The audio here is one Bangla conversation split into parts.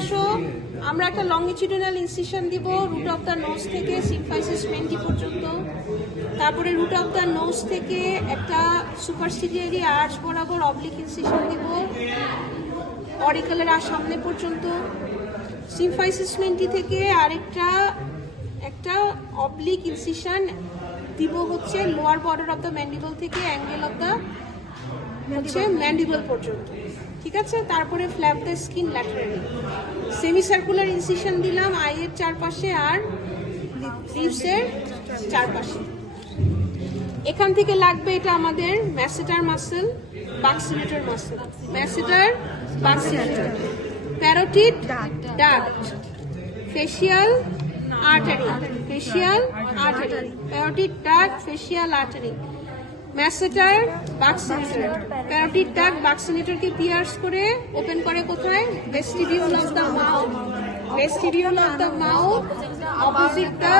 আসো, আমরা একটা লংগিটিউডিনাল ইনসিশন দিব রুট অফ দ্য নোজ থেকে সিম্ফাইসিস মেন্টি পর্যন্ত। তারপরে রুট অফ দ্য নোজ থেকে একটা সুপারসিডিয়ারি আর্চ বরাবর অবলিক ইনসিশন দিব অরিকেলের আর সামনে পর্যন্ত। সিম্ফাইসিস মেন্টি থেকে একটা অবলিক ইনসিশন দিব হচ্ছে lower border of the mandible থেকে অ্যাঙ্গেল অফ দ্য হচ্ছে ম্যান্ডিবল পর্যন্ত, ঠিক আছে। তারপরে flap the skin laterally, semi circular incision দিলাম আইয়ের চারপাশে আর লিভসের চারপাশে। এখান থেকে লাগবে এটা আমাদের masseter muscle, buccinator muscle, masseter buccinator, parotid duct, facial artery, facial artery, parotid duct, facial artery, masseter buccinator. Parotid duct বাক্সিলেটরকে পিয়ার্স করে ওপেন করে কোথায়? Vestibule of the mouth, vestibule of the mouth opposite the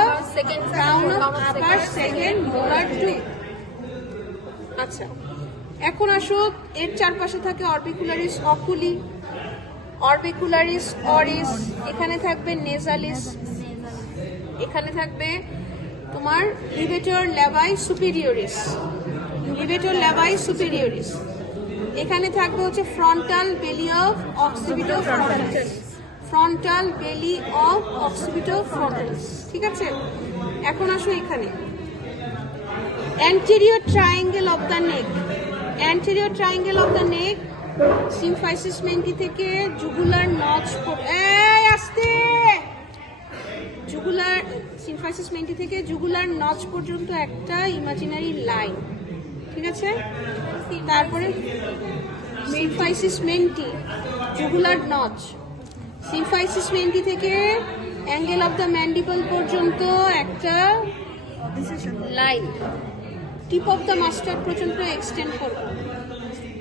crown of upper second molar tooth. আচ্ছা, এখন আসো, এর চারপাশে থাকে অরবিকুলারিস অকুলি, অরবিকুলারিস অরিস, এখানে থাকবে নেজালিস, এখানে থাকবে তোমার লিভেটর ল্যাবাই সুপিরিয়রিস, লিভেটর ল্যাবাই সুপিরিয়রিস, এখানে থাকবে হচ্ছে frontal belly of occipitofrontalis, frontal belly of occipitofrontalis, ঠিক আছে। এখন আসো এখানে anterior triangle of the neck, anterior triangle of the neck symphysis menti থেকে জুগুলার নচ, আসতে জুগুলার সিম্ফাইসিস মেন্টি থেকে জুগুলার নচ পর্যন্ত একটা ইমাজিনারি লাইন, ঠিক আছে। তারপরে symphysis menti jugular notch, symphysis menti থেকে অ্যাঙ্গেল অফ দ্য ম্যান্ডিবল পর্যন্ত একটা line tip of the mastoid পর্যন্ত এক্সটেন্ড করব।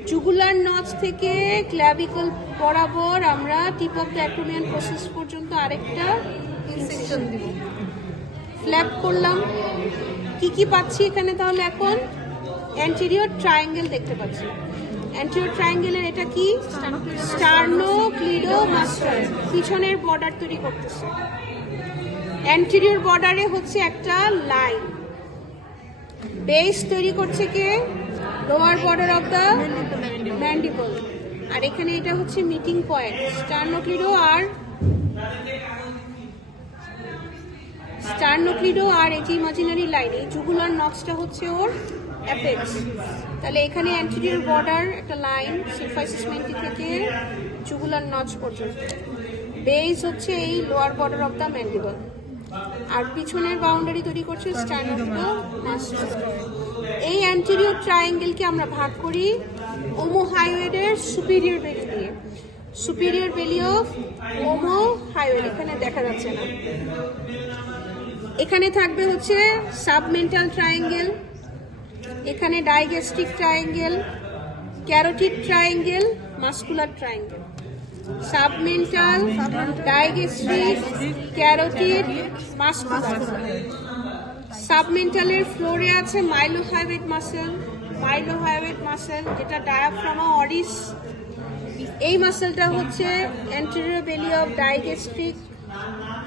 জুগুলার নচ থেকে ক্ল্যাভিকল বরাবর আমরা টিপ অফ দ্য অ্যাক্রোমিয়ান প্রসেস পর্যন্ত আরেকটা ইনসিশন দিব। ফ্ল্যাপ করলাম, কি পাচ্ছি এখানে? তাহলে এখন অ্যান্টেরিয়র ট্রায়াঙ্গেল দেখতে পাচ্ছি। অ্যান্টেরিয়র ট্রায়াঙ্গেলের এটা কি? স্টার্নোক্লিডোমাস্টার, পিছনের বর্ডার তৈরি করতেছে। অ্যান্টেরিয়র বর্ডারে হচ্ছে একটা লাইন, বেস তৈরি করছে কে? Lower border of the mandible, আর এখানে এটা হচ্ছে মিটিং পয়েন্ট স্টার্নোক্লিডো আর এই যে ইমাজিনারি লাইন, এই জুগুলার নচটা হচ্ছে ওর অ্যাপেক্স। তাহলে এখানে অ্যান্টেরিয়র বর্ডার একটা লাইন সিম্ফাইসিস মেন্টি থেকে জুগুলার নচ পর্যন্ত, বেস হচ্ছে এই lower border of the mandible, আর পিছনের বাউন্ডারি তৈরি করছে স্টার্নোক্লিডোমাস্টার। এই অ্যান্টেরিয়র ট্রায়াঙ্গেলকে আমরা ভাগ করি ওমোহাইয়েডের সুপিরিয়র বেলি দিয়ে, সুপিরিয়র বেলি অফ ওমোহাইয়েড, এখানে দেখা যাচ্ছে না। এখানে থাকবে হচ্ছে সাবমেন্টাল ট্রায়াঙ্গেল, এখানে digastric triangle, carotid triangle, muscular triangle. Submental, digastric, carotid, muscular. সাবমেন্টালের ফ্লোরে আছে মাইলোহাইয়েড মাসেল, মাইলোহাইয়েড মাসেল যেটা ডায়াফ্রামা অরিস, এই মাসেলটা হচ্ছে অ্যান্টেরিয়র বেলি অফ ডাইগ্যাস্ট্রিক,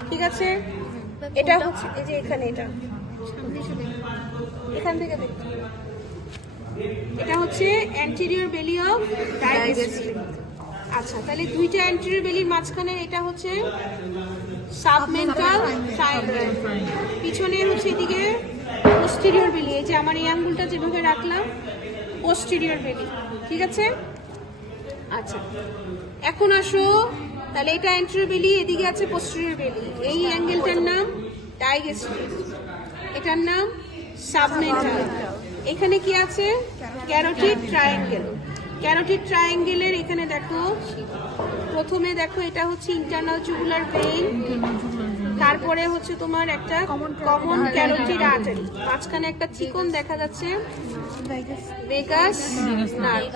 ঠিক আছে। এটা হচ্ছে এই যে এখানে, এটা এখান থেকে দেখতে, এটা হচ্ছে অ্যান্টেরিয়র বেলি অফ ডাইগ্যাস্ট্রিক। আচ্ছা, তাহলে দুইটা অ্যান্টেরিয়র বেলির মাঝখানে এটা হচ্ছে সাবমেন্টাল ট্রায়াঙ্গেল, পিছনে হচ্ছে এদিকে পোস্টেরিয়র বেলি, এই যে আমার এই আঙ্গুলটা যেভাবে রাখলাম পোস্টেরিয়র বেলি, ঠিক আছে। আচ্ছা, এখন আসো, তাহলে এটা অ্যান্টেরিয়র বেলি, এদিকে আছে পোস্টেরিয়র বেলি, এই অ্যাঙ্গেলটার নাম ডাইগ্যাস্ট্রিক, এটার নাম সাবমেন্টাল। এখানে কি আছে? Carotid triangle. ক্যারোটিড ট্রায়াঙ্গেলের এখানে দেখো, প্রথমে দেখো এটা হচ্ছে ইন্টারনাল জুগুলার ভেইন, তারপরে হচ্ছে তোমার একটা কমন ক্যারোটিড আর্টারি, মাঝখানে একটা চিকন দেখা যাচ্ছে vagus nerve.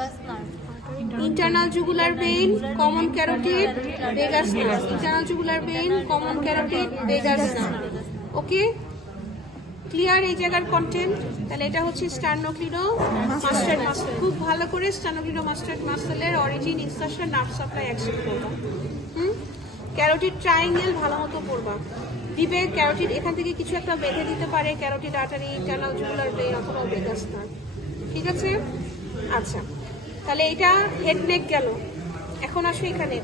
Internal jugular vein, common carotid, vagus nerve, internal jugular vein, common carotid, vagus nerve. Okay, clear এই জায়গার কন্টেন্ট? তাহলে এটা হচ্ছে স্টার্নোক্লিডোমাস্টার মাসেল। খুব ভালো করে স্টার্নোক্লিডোমাস্টার মাসেলের origin, insertion, nerve supply action করবো। ক্যারোটিড ট্রায়াঙ্গেল ভালো মতো পড়বা। দিবে ক্যারোটিড এখান থেকে কিছু একটা বেঁধে দিতে পারে, carotid artery, internal jugular vein অথবা ওবিকাস নার্ভ। ঠিক আছে? আচ্ছা, তাহলে এটা হেড নেক গেল। এখন আসো এখানে